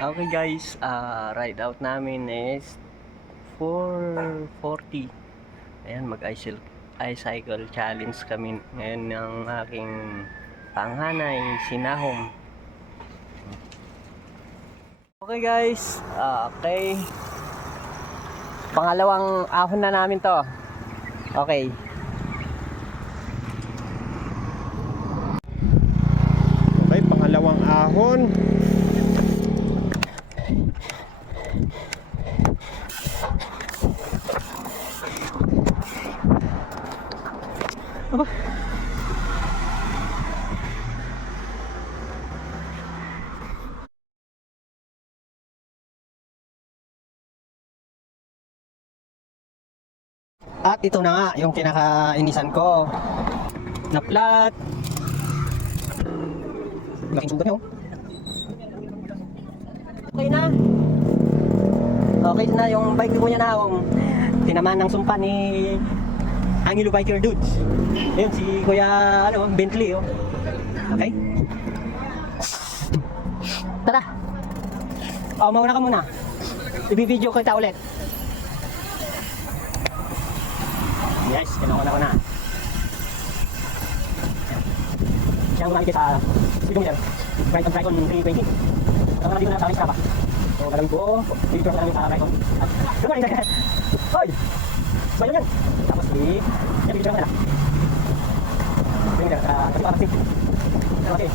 Okay guys, ride out namin is 4:40. Ayan, mag-icycle challenge kami. Ngayon ang aking panghanay, sinahom. Okay guys, okay. Pangalawang ahon na namin to. Okay. Okay, pangalawang ahon. Aba. At ito na nga yung kinakainisan ko na flat. Laking sugat nyo. Okay na. Okay na yung bike ko niya na tinamaan ng sumpa ni Angelo Biker Dudes. Ayun si Kuya Bentley oh. Okay. Tara. Mauna ka muna. I-video kita ulit. Yes, kinuha ko na. Siya ang gumamit sa speedometer. Ride on 320. Ang dito na sa aking Strava. So, gagawin ko, picture ko namin sa ride on. Good morning, sir. Hoy! Smile yan. Tapos, yan, picture ko na lang. Speedometer, kasi parang safe. Okay.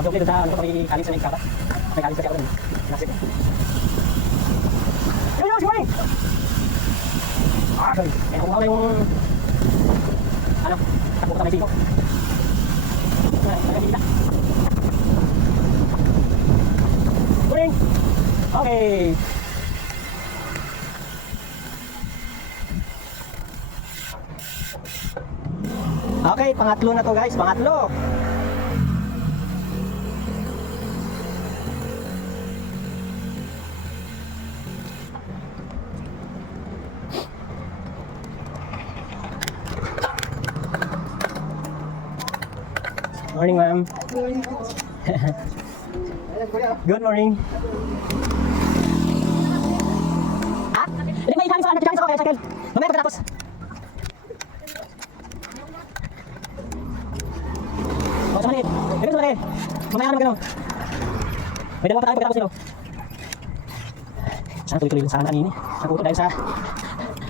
Mag-doble doon sa, ano ko, may alis na may Strava. May alis kasi ako doon. Nasip. Yo, good morning! Sorry. Kaya kung ako na yung takbo ka may siko. Morning! Okay! Okay, pangatlo na to guys, pangatlo! Morning, ma'am. Good morning. Hindi may challenge ako kaya cycle. Mamaya pagkatapos. Sa maliit. Dito sa maliit. Mamaya ka naman gano'n. May dalawa pa tayo pagkatapos nito. Sana tuloy-tuloy lang sana kanini. Nakuto dahil sa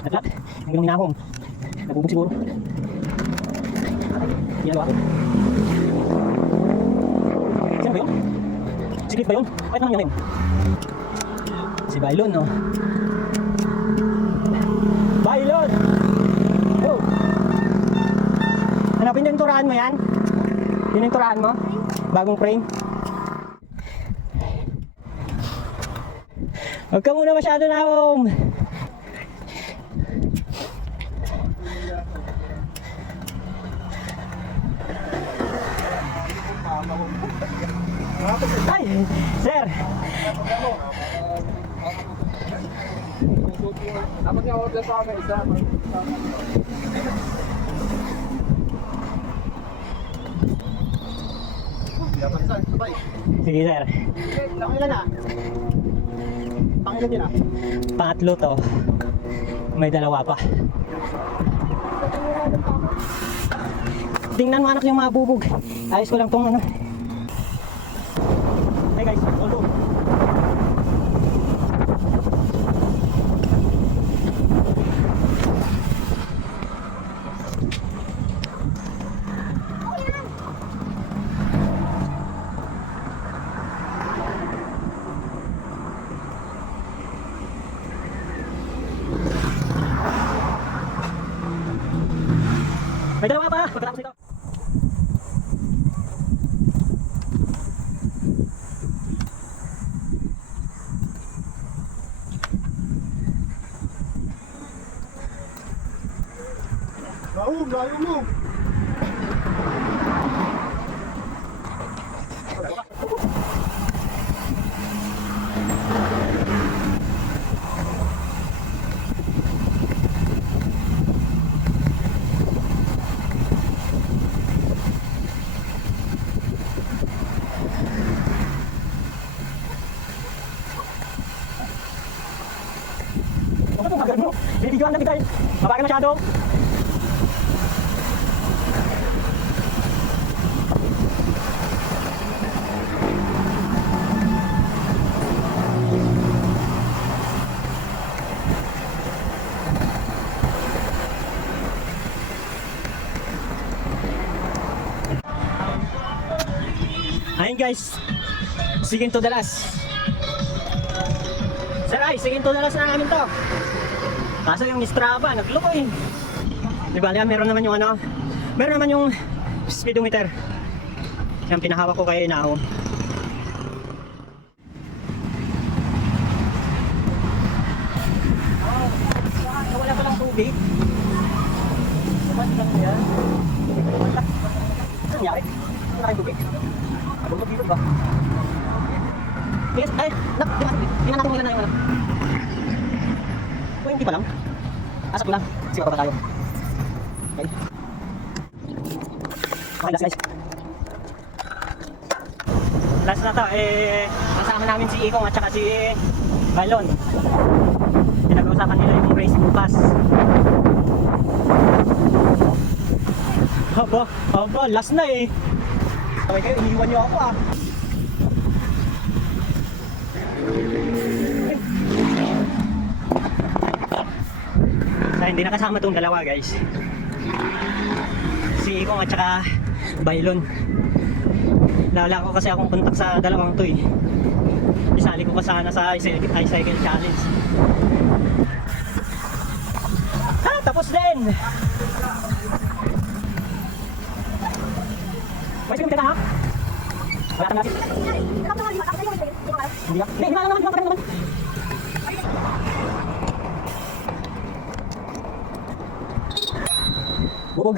naglat. Yung ganong hinahong. Nabubog siguro. Ginagawa ko. Sino ba yun? Siklit ba yun? Kahit naman yun. Si Bailon, no? Bailon! Oh! Hanapin yung turahan mo yan? Yun yung turahan mo? Bagong frame? Huwag ka muna masyado na home! Ay, sir. Dapat nga order pa kami isa. Sige, sir. Pangilan na? Pangilan din ah? Pangatlo to. May dalawa pa. Tingnan mo anak yung mga bubog. Ayos ko lang tong ano. Hey guys, hold on. May dalawa pa pagkatapos nito. Layo mo! Binibidyoan na bigay. Babae masyado. Ayun guys, sigin to the last. Sir ay, sigin to the last na namin to. Kaso yung Strava, nagloko eh. Di ba, meron naman yung ano, meron naman yung speedometer. Yung pinahawak ko kay Nahom. Wala pa lang tubig. Saan yan? Saan yan? Wala kayong tubig. Abot dito ba? Yes, ay, di na natin nila na yung ano. O hindi pa lang. Asap ko lang. Sige, pa tayo. Okay. Okay, last guys. Last na to, kasama namin si Ikong at saka si Balon. Pinag-uusapan nila yung race bukas. Haba, last na eh. Okay kayo, iniwan niyo ako ah. Ay, hindi nakasama tong dalawa guys. Si Ikong at saka Bailon. Lala ko kasi akong kontak sa dalawang to eh. Isali ko pa sana sa iCycle Challenge. Tapos din! May sinumpit ka ha? Wala kang lapit. Hindi ka? Hindi naman. Bubog.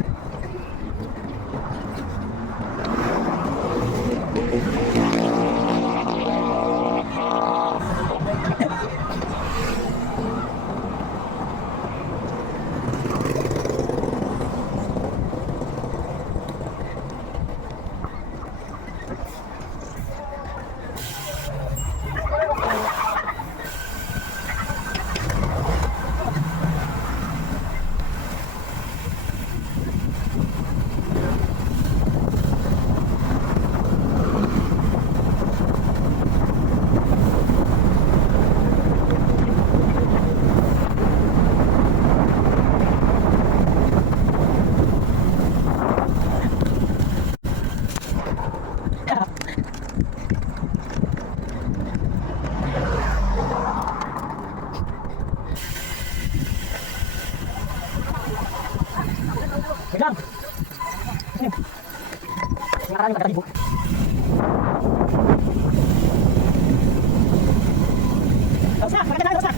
Wait lang. Nakaraan yung pagkakalibo. Tapos na, pagkakalibo, tapos na.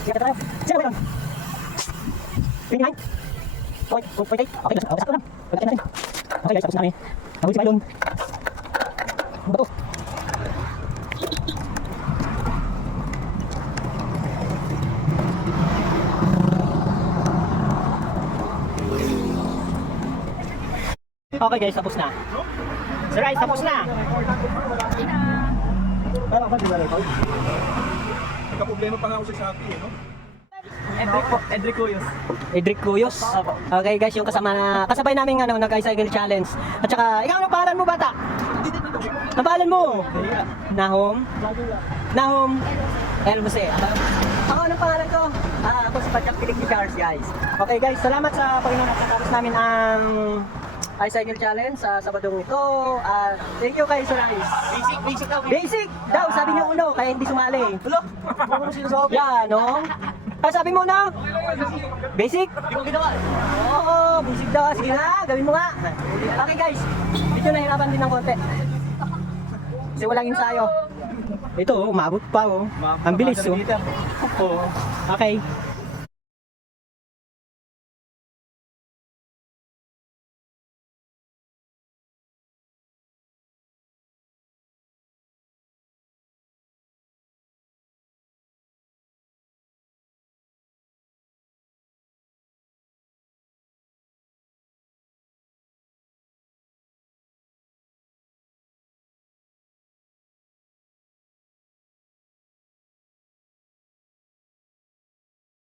Siapa tayo? Sino ba yun? Pinyahin? Okay, okay. Okay, sakto lang. Pagkatin natin. Okay guys, tapos na kami. Nahuli si Bailon. Ano ba to? Okay guys, tapos na. Sir Rice, tapos na. Ano ba record? Nagka-problema pa nga ako sa Shopee, no? Edric Cuyos. Okay guys, yung kasabay namin nag-iCycle Challenge. At saka, ikaw ang pangalan mo bata? Ang pangalan mo? Nahom Elmose. Ako, anong pangalan ko? Ako si Patrick Philip Cars guys. Okay guys, salamat sa Panginoon at natapos namin ang iCycle Challenge sa Sabadong ito. Thank you kay Sir Rice. Basic daw, sabi niyo uno, kaya hindi sumali. Yan, no? Sabi mo na? Basic? Oo, basic daw. Sige na, gawin mo nga. Okay guys, medyo nahirapan din ng konti. Kasi walang ensayo. Ito, umabot pa oh. Ang bilis oh. Okay.